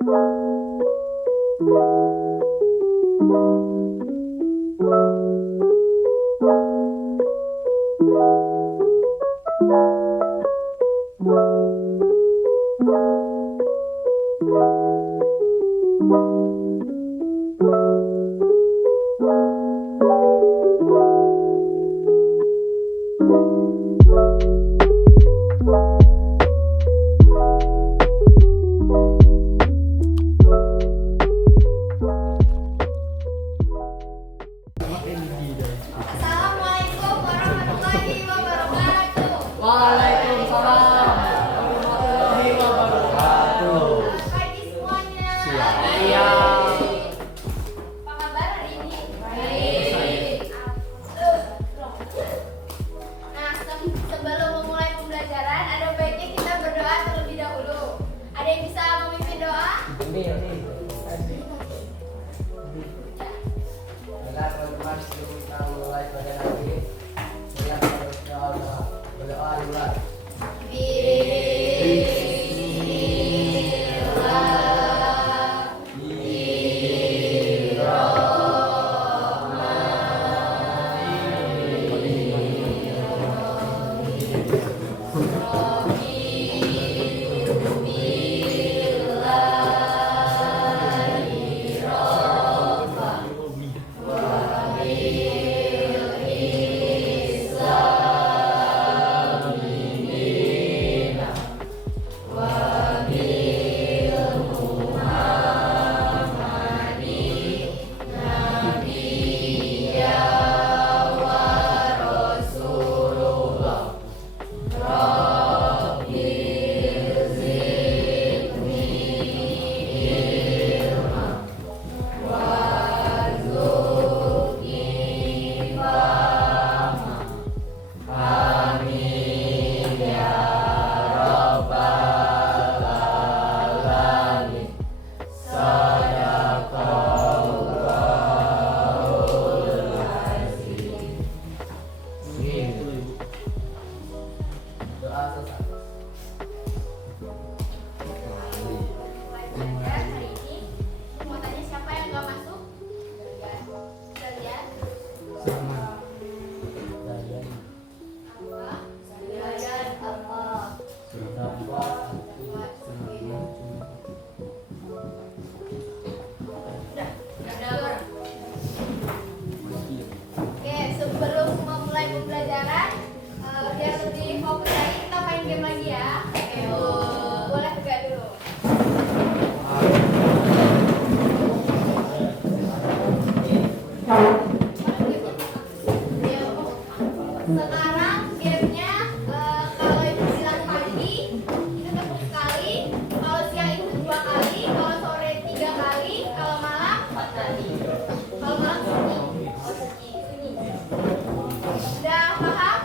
Assalamualaikum warahmatullahi wabarakatuh. Waalaikumsalam warahmatullahi wabarakatuh. Pagi semuanya. Iya. Apa kabar hari ini? Baik. Nah, sebelum memulai pembelajaran, ada baiknya kita berdoa terlebih dahulu. Ada yang bisa memimpin doa? Ini. Baiklah teman-teman, sebelum kita mulai pada nanti, saya harus berdoa dulu. Doa selesai. Mulai belajar hari ini. Mau tanya siapa yang nggak masuk? Kalian? Allah. Kalian Allah. Oke, sebelum memulai pembelajaran, biar lebih fokus lagi kita main game lagi ya. Oke, boleh tegak dulu. Sekarang gamenya kalau itu siang pagi itu tepuk sekali, kalau siang itu 2 kali, kalau sore 3 kali, kalau malam 4 kali. Kalau malam sunyi. Oh, sunyi. Udah paham?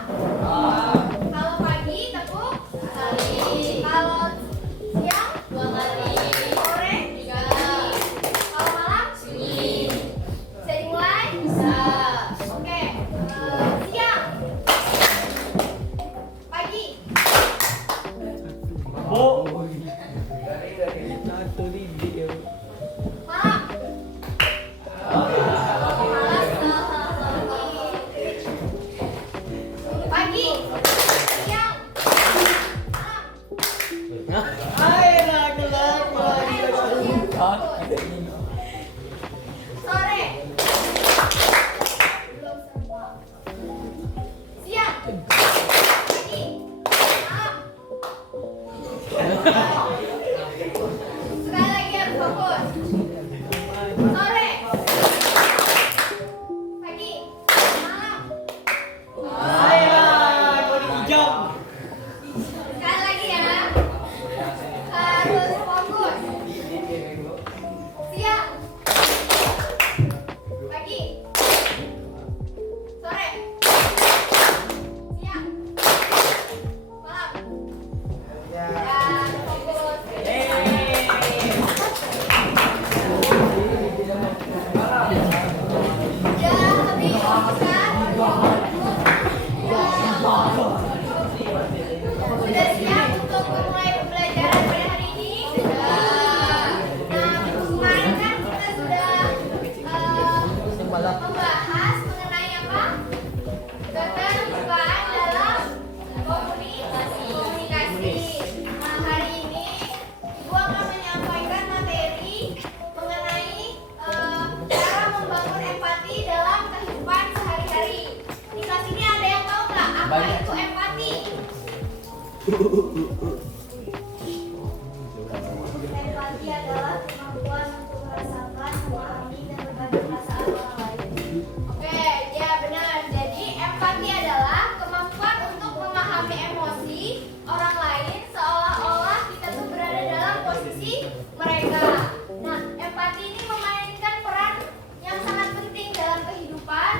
Kalau pagi tepuk sekali, kalau siang 2 kali, sore 3 kali, kalau malam sunyi. Bisa dimulai? Bisa. Oke, siang, pagi, malam. Pagi, siang, sore, siang, pagi, malam. Sekali lagi harus fokus. Sore, pagi, malam. Sekali lagi ya. Harus fokus. empati adalah kemampuan untuk merasakan, memahami, dan berbagi perasaan orang lain. Oke, ya benar. Jadi empati adalah kemampuan untuk memahami emosi orang lain seolah-olah kita tuh berada dalam posisi mereka. Nah, empati ini memainkan peran yang sangat penting dalam kehidupan,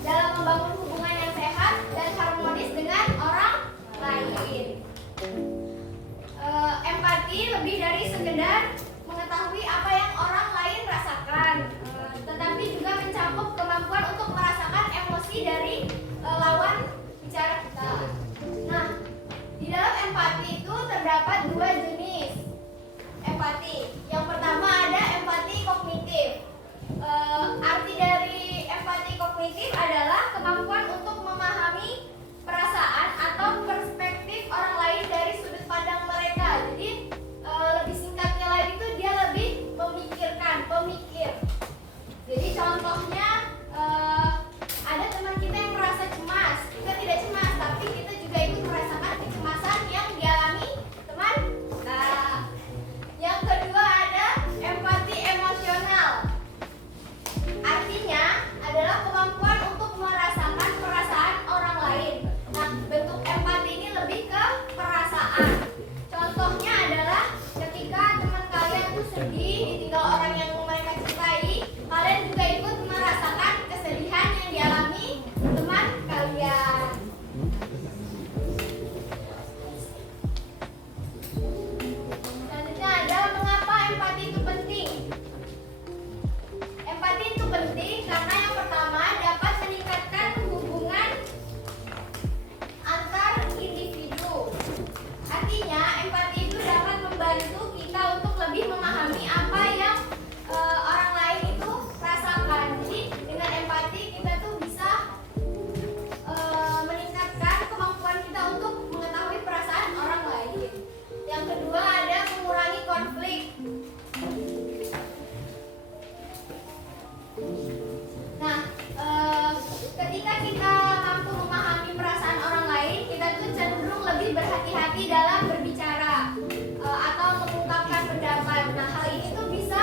dalam membangun hubungan yang sehat dan harmonis dengan orang lain. Empati lebih dari sekedar mengetahui apa yang orang lain rasakan, tetapi juga mencakup kemampuan untuk merasakan emosi dari lawan bicara kita. Nah, di dalam empati itu terdapat dua jenis empati. Yang pertama ada empati kognitif. Arti dari empati kognitif adalah kemampuan untuk memahami perasaan atau perspektif orang lain dari sudut pandang mereka. Jadi lebih singkatnya lagi itu dia lebih memikirkan, pemikir. Jadi contohnya ada teman kita yang merasa cemas, kita tidak cemas, tapi kita juga ikut merasakan kecemasan yang dialami teman kita. Yang kedua ada empati emosional. Artinya adalah kemampuan untuk merasakan perasaan orang lain. Nah, bentuk empati ini lebih ke perasaan. Contohnya adalah ketika teman kalian tuh sedih ditinggal orang yang mereka cintai, kalian juga ikut merasakan kesedihan yang dialami teman kalian. Selanjutnya adalah mengapa empati itu penting. Empati itu penting karena yang pertama dapat meningkatkan hubungan antar individu. Artinya empati itu dapat membantu kita untuk lebih memahami apa yang orang lain itu rasakan. Jadi dengan empati kita tuh bisa meningkatkan kemampuan kita untuk mengetahui perasaan orang lain. Yang kedua ada mengurangi konflik. Nah, ketika kita mampu memahami perasaan orang lain, kita tuh cenderung lebih berhati-hati dalam berbicara atau mengungkapkan pendapat. Nah, hal ini tuh bisa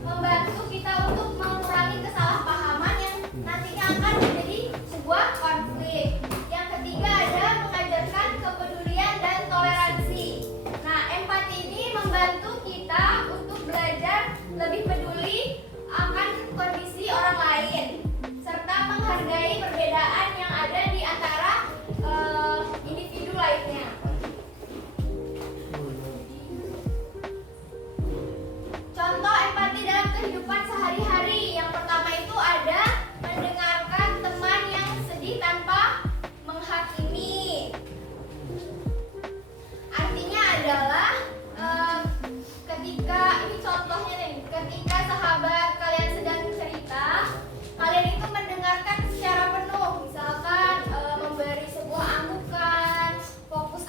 membantu kita untuk mengurangi kesalahpahaman yang nantinya akan menjadi sebuah konflik. Yang ketiga ada mengajarkan kepedulian dan toleransi. Nah, empati ini membantu kita untuk belajar lebih peduli akan kondisi orang lain serta menghargai perbedaan yang ada di antara individu lainnya. Contoh empati dalam kehidupan sehari-hari. Yang pertama itu ada mendengarkan teman yang sedih tanpa menghakimi. Artinya adalah ketika ini contohnya nih, ketika sahabat kalian sedang cerita, kalian itu mendengarkan secara penuh, misalkan memberi sebuah anggukan, fokus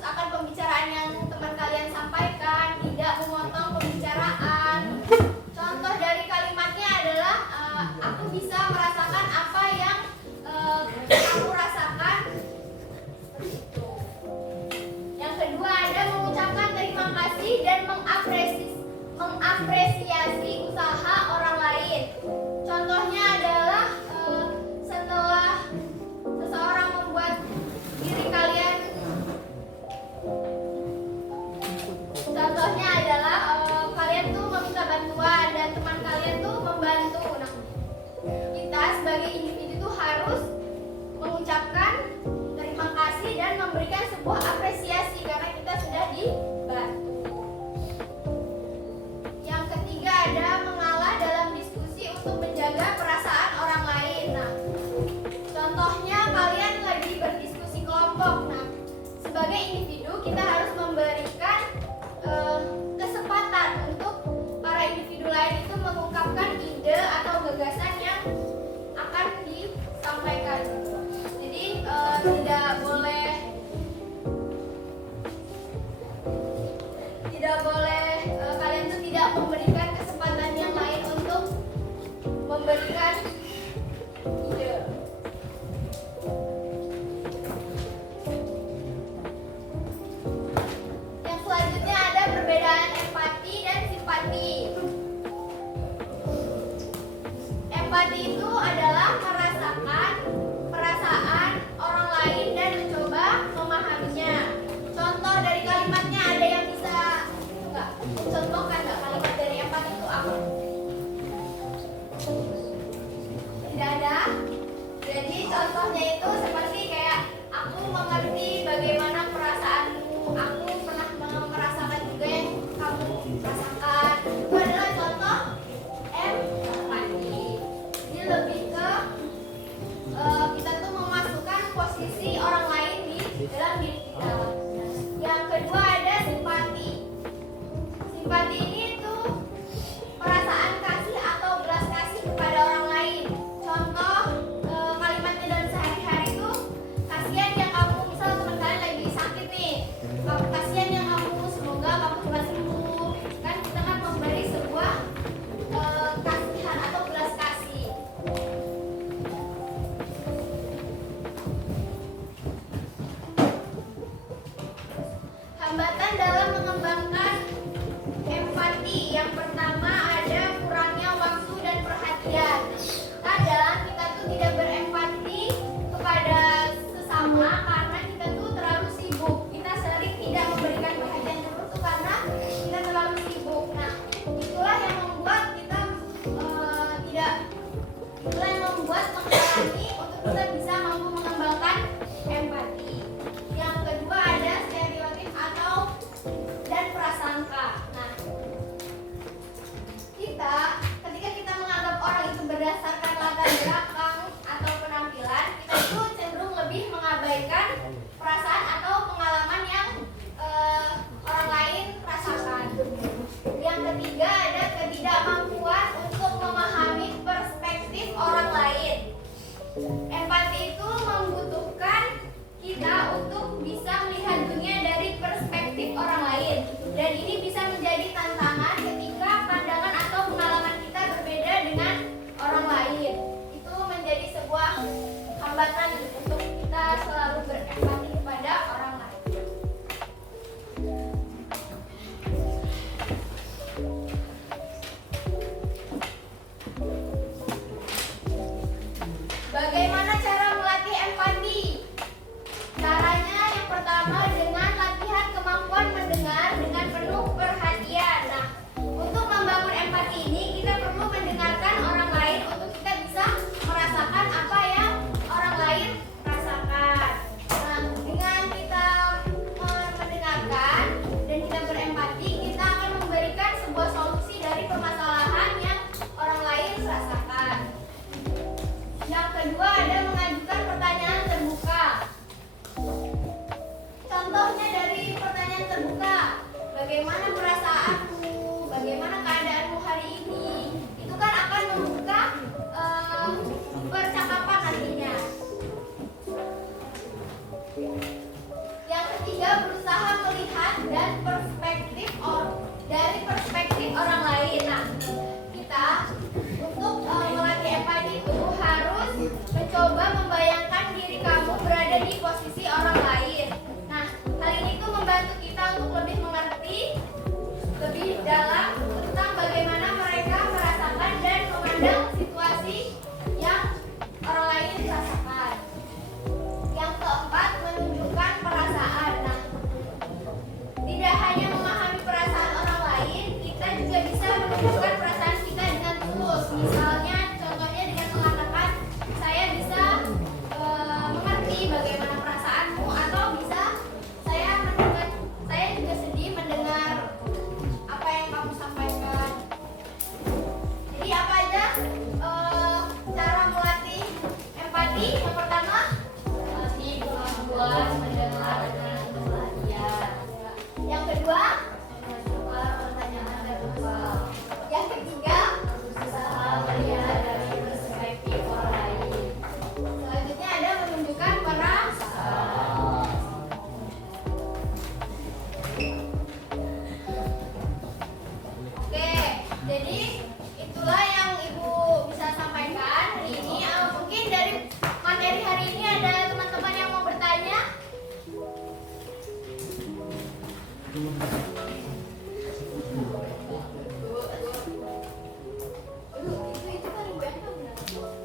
akan pembicaraan yang teman kalian sampaikan, tidak memotong pembicaraan. Contoh dari kalimatnya adalah aku bisa merasakan apa yang kamu rasakan. Yang kedua ada mengucapkan terima kasih dan mengapresiasi usaha orang lain. Contohnya adalah setelah seseorang membuat diri kalian, contohnya adalah kalian tuh meminta bantuan dan teman kalian tuh membantu. Nah, kita sebagai individu tuh harus mengucapkan terima kasih dan memberikan sebuah apresiasi karena kita sudah dibantu. Yang ketiga ada mengalah dalam diskusi untuk menjaga perasaan Empati itu adalah merasakan perasaan orang lain dan mencoba memahaminya. Contoh dari kalimatnya ada yang bisa enggak? Contohkan enggak kalimat dari empati itu apa? Tidak ada. Jadi contohnya itu seperti kayak aku mengerti bagaimana perasaanmu, aku pernah merasakan juga yang kamu rasakan. Itu adalah contoh empati. Ini lebih ke kita tuh memasukkan posisi orang lain di dalam diri kita. Yang kedua ada simpati. Simpati ini tuh perasaan kasih atau belas kasih kepada orang lain. Contoh kalimatnya dalam sehari-hari itu, kasihan yang kamu, misal teman kalian lagi sakit nih, kasihan yang kamu, semoga kamu cepat sembuh. Kan kita kan memberi sebuah kasihan atau belas kasih. Hambatan dalam mengembangkan empati. Yang pertama ada kurangnya waktu dan perhatian. Kadang kita tuh tidak berempati kepada sesama karena kita tuh terlalu sibuk. Kita sering tidak memberikan perhatian dulu tuh karena kita terlalu sibuk. Nah, itulah yang membuat kita itulah yang membuat menghalangi untuk kita bisa mampu mengembangkan empati. Yang kedua ada stereotip atau dan prasangka. Nah, ketika kita menganggap orang itu berdasarkan latar belakang atau penampilan, kita itu cenderung lebih mengabaikan perasaan atau pengalaman yang orang lain rasakan. Yang ketiga ada ketidakmampuan untuk memahami perspektif orang lain. Empati itu membutuhkan kita untuk bisa melihat dunia dari perspektif orang lain, dan ini bisa menjadi tantangan ketika pandangan atau pengalaman kita berbeda dengan orang lain. Itu menjadi sebuah hambatan untuk kita selalu berempati kepada orang lain. Bagaimana cara melatih empati? Caranya yang pertama dengan latihan kemampuan mendengar dengan penuh perhatian. Nah, untuk membangun empati ini kita perlu mendengarkan orang lain untuk kita bisa merasakan apa yang orang lain rasakan. Nah, dengan kita mendengarkan dan kita berempati, kita akan memberikan sebuah solusi dari permasalahan yang orang lain rasakan. Yang kedua ada mengajukan pertanyaan terbuka. Contohnya dari pertanyaan terbuka, bagaimana perasaanmu, bagaimana keadaanmu hari ini, itu kan akan membuka percakapan nantinya. Yang ketiga berusaha melihat dan dari perspektif orang lain. Nah, kita untuk melatih empati itu harus mencoba membayangkan diri kamu berada di posisi orang lain. Nah, hal ini tuh membantu kita untuk lebih mengerti lebih dalam tentang bagaimana mereka merasakan dan memandang situasi yang orang lain rasakan. Yang keempat, menunjukkan perasaan. Nah, tidak hanya memahami perasaan orang lain, kita juga bisa menunjukkan perasaan kita dengan tulus. Misalnya, contohnya dengan mengatakan, saya bisa mengerti bagaimana perasaanmu, atau bisa saya juga sedih mendengar apa yang kamu sampaikan. Jadi apa aja cara melatih empati? Yang pertama, melatih kemampuan mendengar dengan perhatian. Yang kedua, mengajukan pertanyaan terbuka. Yang ketiga, berusaha melihat dari perspektif orang lain. Selanjutnya ada menunjukkan perasaan. Oke, jadi itulah yang Ibu bisa sampaikan hari ini. Mungkin dari materi hari ini ada teman-teman yang mau bertanya? Itu kan Ibu Eka benar.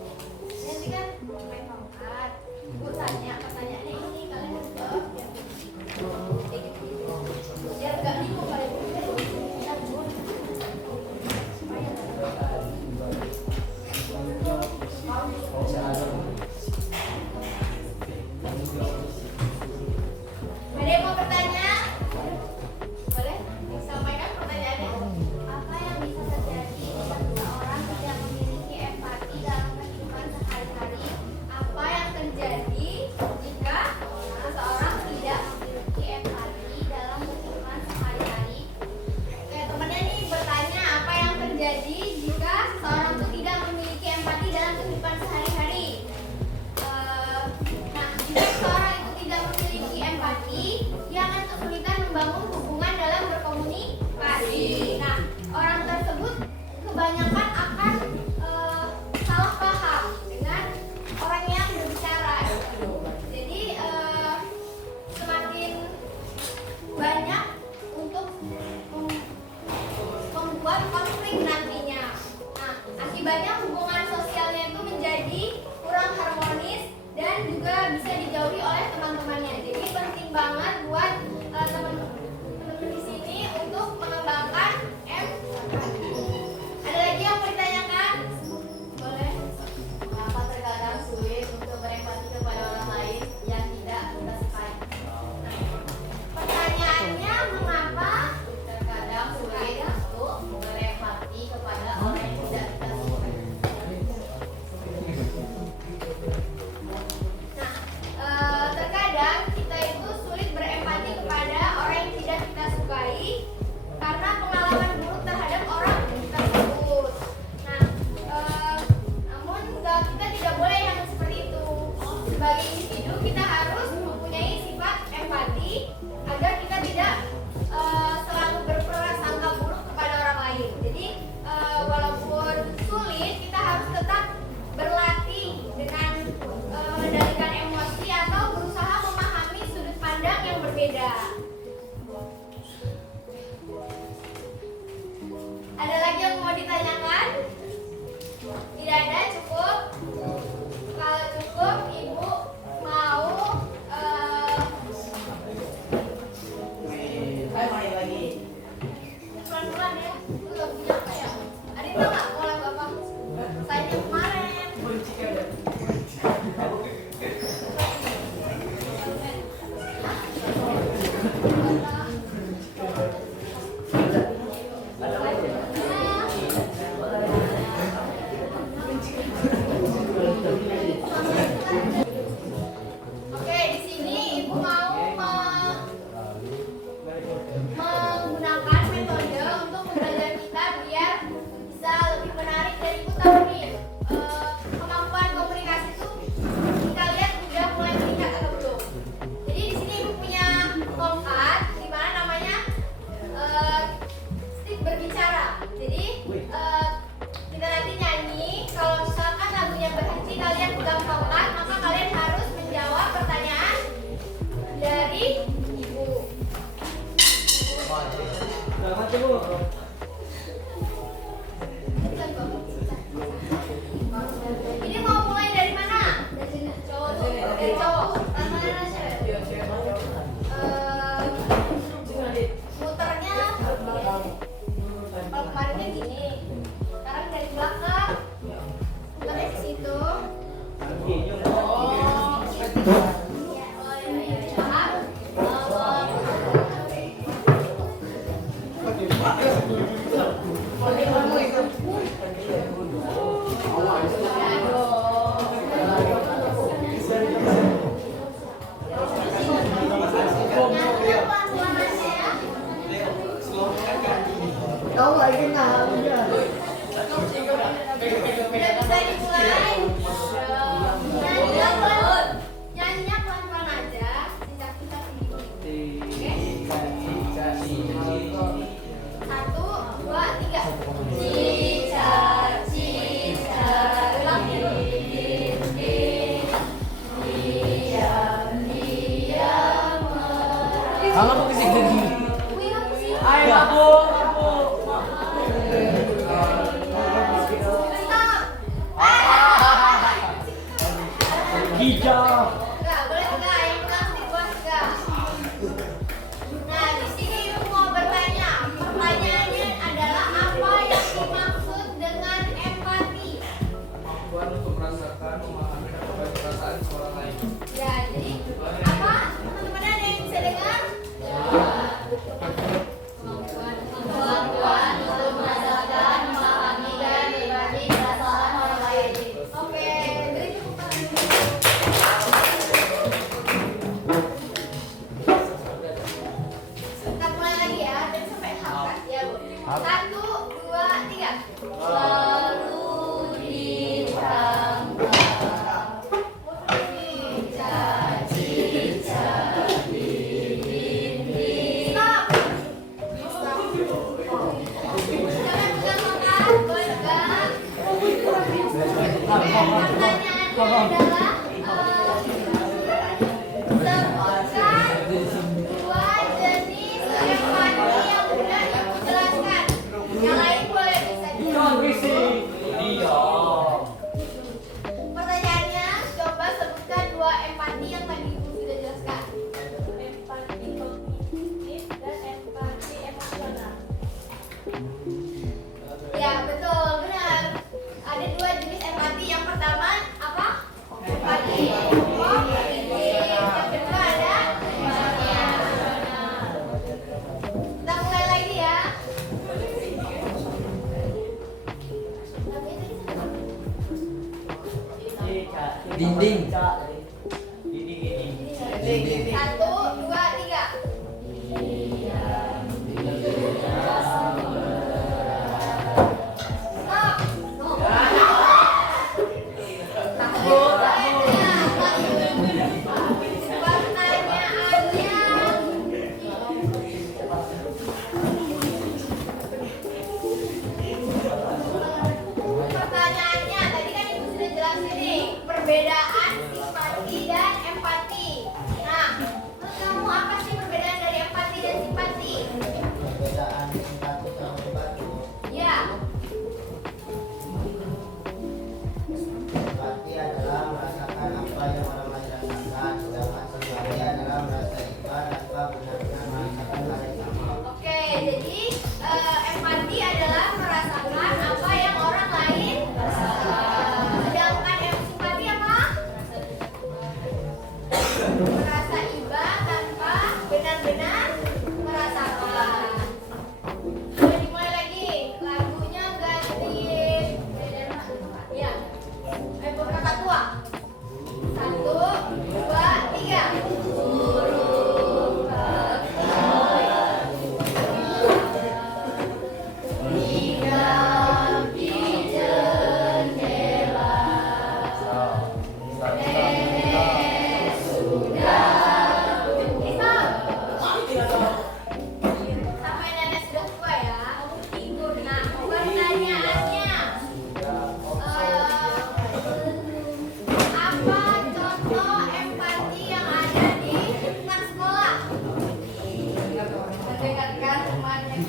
Selamat Bu. Ini mau mulai dari mana? Cowok tuh, dari cowok. Tangannya Nasya. Muternya kalau kemarin kan gini. Sekarang dari belakang. Muternya ke situ. Paham? Pelan-pelan aja ya. Kau lagi kenal ya. Udah bisa dimulai. Nyanyinya pelan, nyanyinya pelan-pelan aja. Cincak-cincak sedikit. Oke? 1, 2, 3. Cicak, cicak, ulang. Diam, Kalau aku kesini gini. wih, apa sih? Ayo Bu. Stop. Hijau. Enggak, boleh enggak? Yang plastik boleh enggak? Nah, di sini Ibu mau bertanya. Pertanyaannya adalah apa yang dimaksud dengan empati? Kemampuan untuk merasakan, memahami dan berbagi perasaan seorang lain. Ya, jadi apa? Teman-teman ada yang bisa dengar? Kemampuan untuk merasakan, memahami dan berbagi perasaan orang lain. Oke, beri tepuk tangan dulu. Kita mulai lagi ya, dan sampai hafal ya Bu. 1, 2, 3. Lalu ditambah cicak-cicak di dinding. Stop. Jangan pegang-pegang, boleh enggak? Oke, pertanyaannya adalah sebutkan dua jenis empati yang udah Ibu jelaskan. Yang lain boleh bisa Jangan berisik. Diam. Pertanyaannya, coba sebutkan dua empati yang tadi Ibu sudah jelaskan. Empati kognitif dan empati emosional. Ya, betul, benar. Ada dua jenis empati. Yang pertama apa? Empati kognitif. Yang kedua ada empati emosional. Kita mulai lagi ya. Dinding. Dinding. 1, 2, 3. Stop. Pertanyaannya, tadi kan Ibu sudah jelasin nih perbedaan simpati dan empati. Nah, menurut kamu apa sih perbedaan dari empati dan simpati? Perbedaan simpati sama empati. Ya, Empati adalah merasakan apa yang orang lain rasakan, sedangkan simpati adalah merasa iba tanpa benar-benar merasakan hal yang sama. oke. Jadi empati adalah merasakan apa yang orang lain rasakan. Sedangkan simpati apa? Merasa iba tanpa benar-benar merasakan. Boleh dimulai lagi. Lagunya ganti. Ya. Ayo kata tua. 1, 2, 3. Sampai nenek sudah tua ya. Nah, pertanyaannya, apa contoh empati yang ada di lingkungan sekolah? Mendengarkan temannya.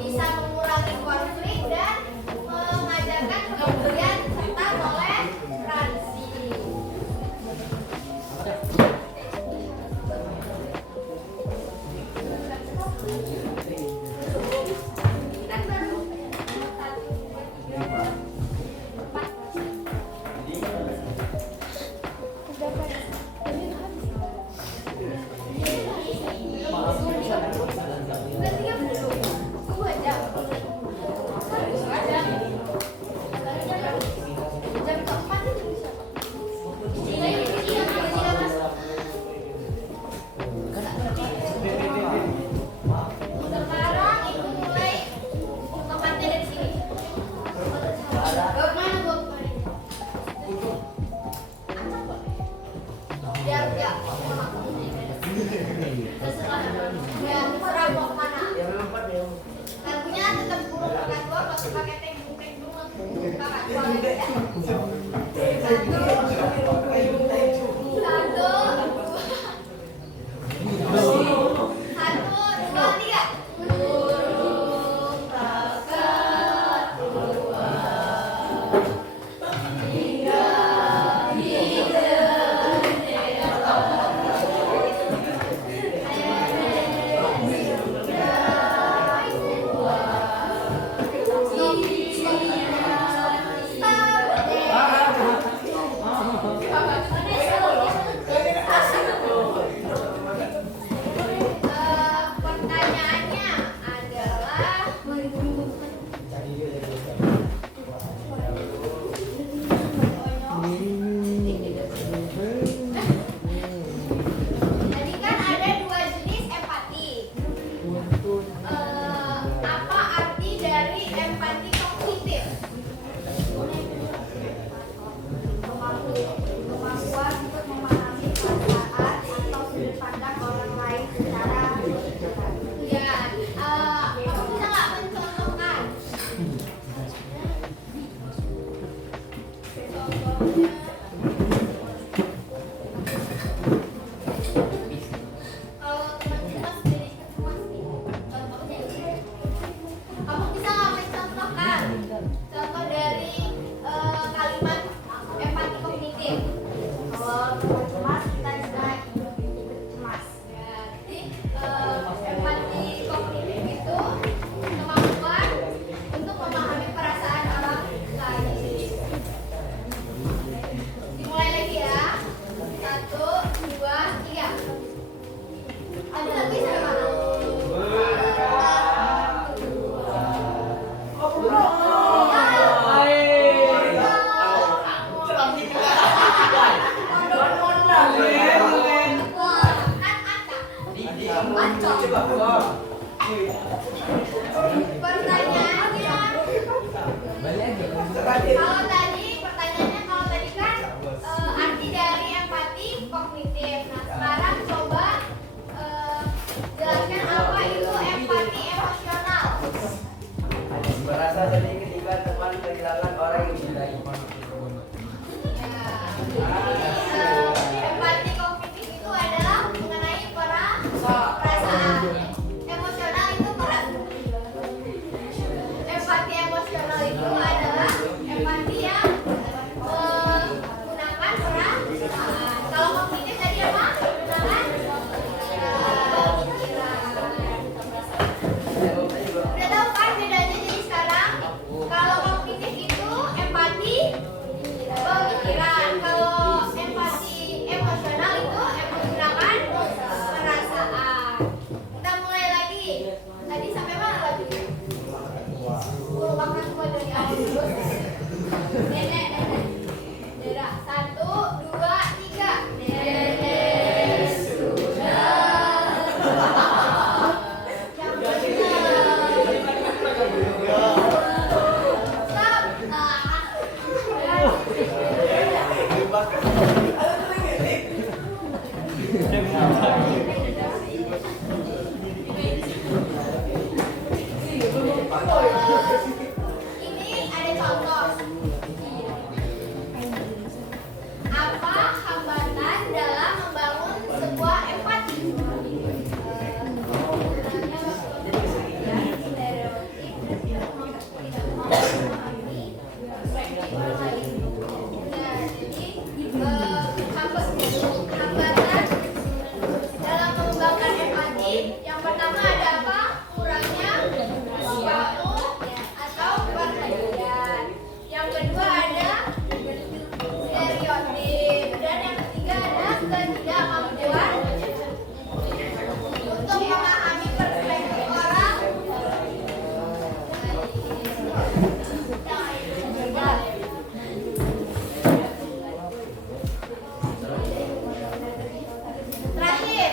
bisa mengurangi konflik dan mengajarkan pengertian serta toleransi. Kan baru 1, 2, 3, 4. Sekarang itu mulai tempatnya dari sini. Mana gua kemarin? Biar ya, terserah mau kemana. Lagunya tetap burung kakak tua, masuk pakai teknik-teknik kakak tua. Satu, dua, tiga. Burung kakak tua, tiga pertanyaannya adalah tadi kan ada 2 jenis empati. Apa arti dari empati kognitif? Kemampuan untuk memahami perasaan atau sudut pandang orang lain secara ya. Kamu bisa nggak mencontohkan? Contohnya. Kalau teman kita sendiri cemas nih, contohnya ini. Kamu bisa nggak mencontohkan contoh dari kalimat empati kognitif? Kalau teman cemas, kita bisa ikut cemas. Ya, jadi empati kognitif itu kemampuan untuk memahami perasaan orang lain. Dimulai lagi ya. 1, 2, 3. Ada lagi sampai mana? Pertanyaannya, kalau tadi kan arti dari empati kognitif. Nah, sekarang coba jelaskan apa itu empati emosional. Merasa sedih ketika teman kehilangan orang yang dicintai. Empati kognitif itu adalah mengenai perasaan. Emosional itu empati emosional itu adalah empati yang menggunakan perasaan. Kalau kognitif tadi apa? Menggunakan pikiran. Udah tahu kan bedanya jadi sekarang? Terakhir,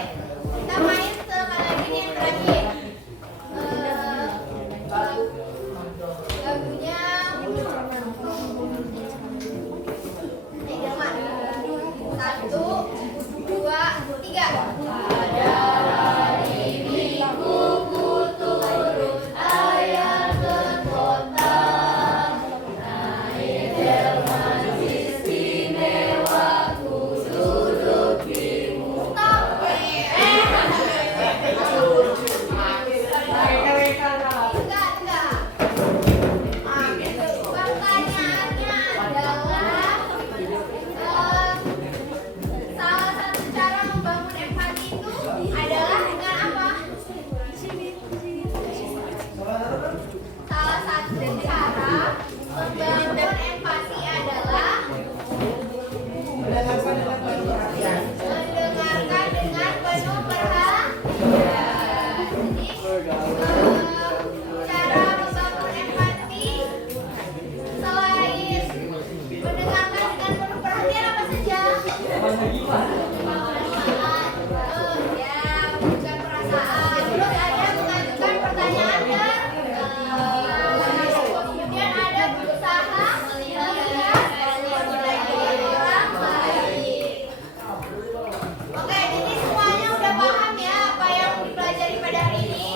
kita main sekali lagi nih yang terakhir. Lagunya satu, dua, tiga. Ada diriku ku turun ayat ke kota, naik delman istimewa ku duduk di stop. Enggak. Pertanyaannya adalah salah satu cara membangun empati itu adalah dengan apa? Salah satu cara membangun empati adalah mendengarkan dengan penuh perhatian. Jadi, cara membangun empati selain mendengarkan dengan penuh perhatian apa saja? Ya, menunjukkan perasaan. Terus ada mengajukan pertanyaan dan kemudian ada berusaha melihat orang lain. Oke, jadi semuanya udah paham ya apa yang dipelajari pada hari ini?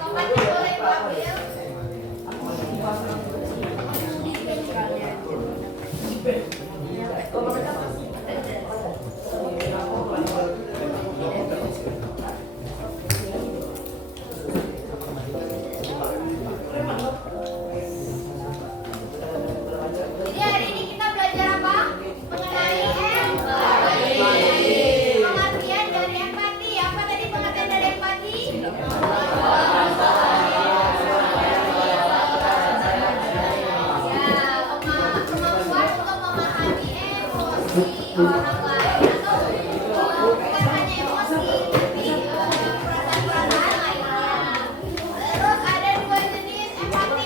Tongkatnya boleh diambil. Jadi hari ini kita belajar apa? Mengenai empati. Pengertian dari empati. Apa tadi pengertian dari empati? Ya, kemampuan untuk memahami emosi orang lain atau bukan hanya emosi, tapi perasaan-perasaan lainnya. Terus ada dua jenis empati.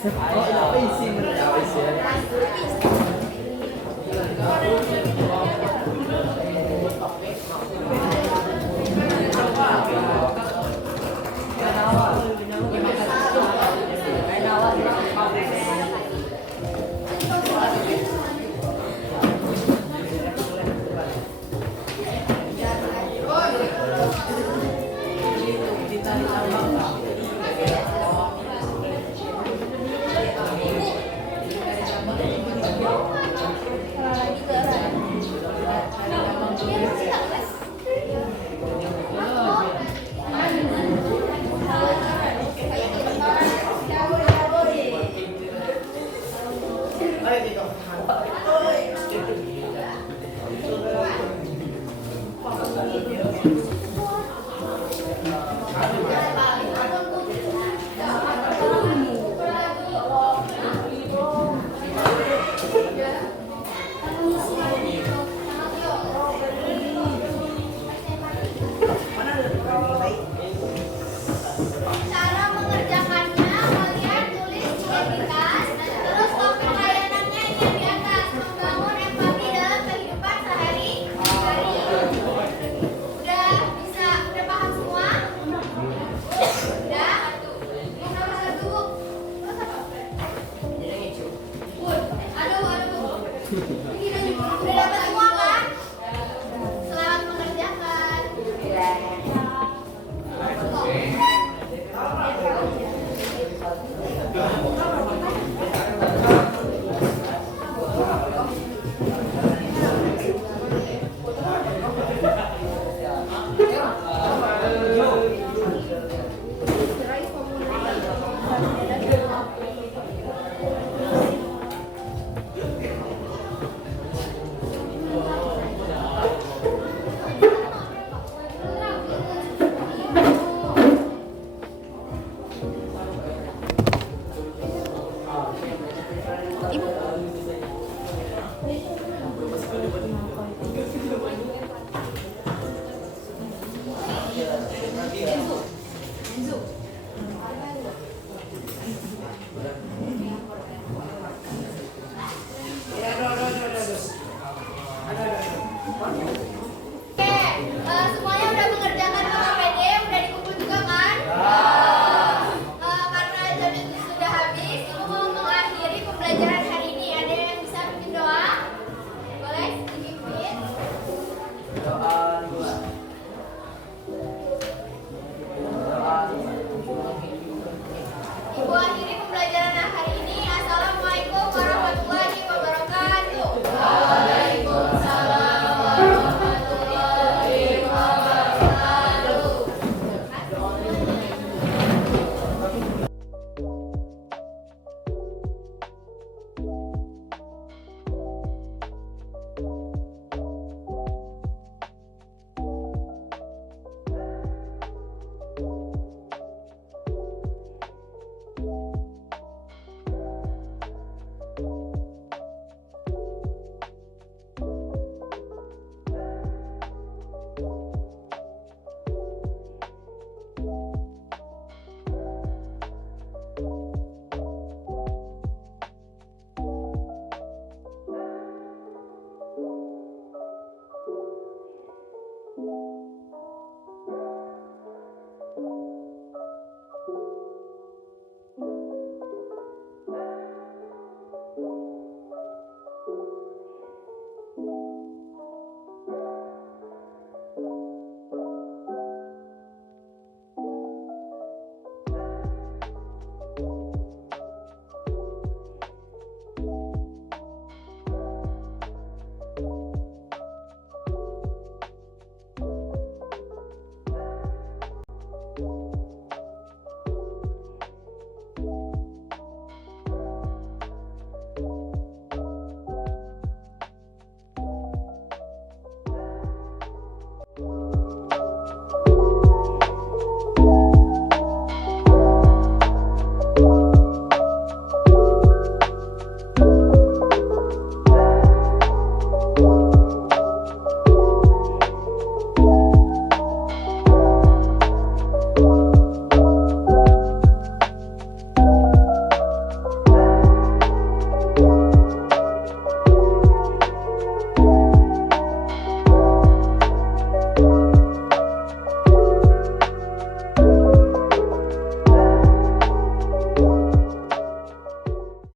Oh, ada isi bener. Cara mengerjakannya, kalian tulis di kertas, terus topik layanannya ini yang di atas, membangun empati dalam kehidupan sehari-hari. Udah bisa, udah paham semua? Udah? Mau nomor satu? Terus apa? Bun, aduh. Udah dapat semua kan? Selamat mengerjakan. Oke, semuanya udah mengerjakan KKPD, udah dikumpul juga kan? Karena jam itu sudah habis, ibu mau mengakhiri pembelajaran hari ini. Ada yang bisa bikin doa? Boleh dipimpin? Doa dua. Ibu akhiri pembelajaran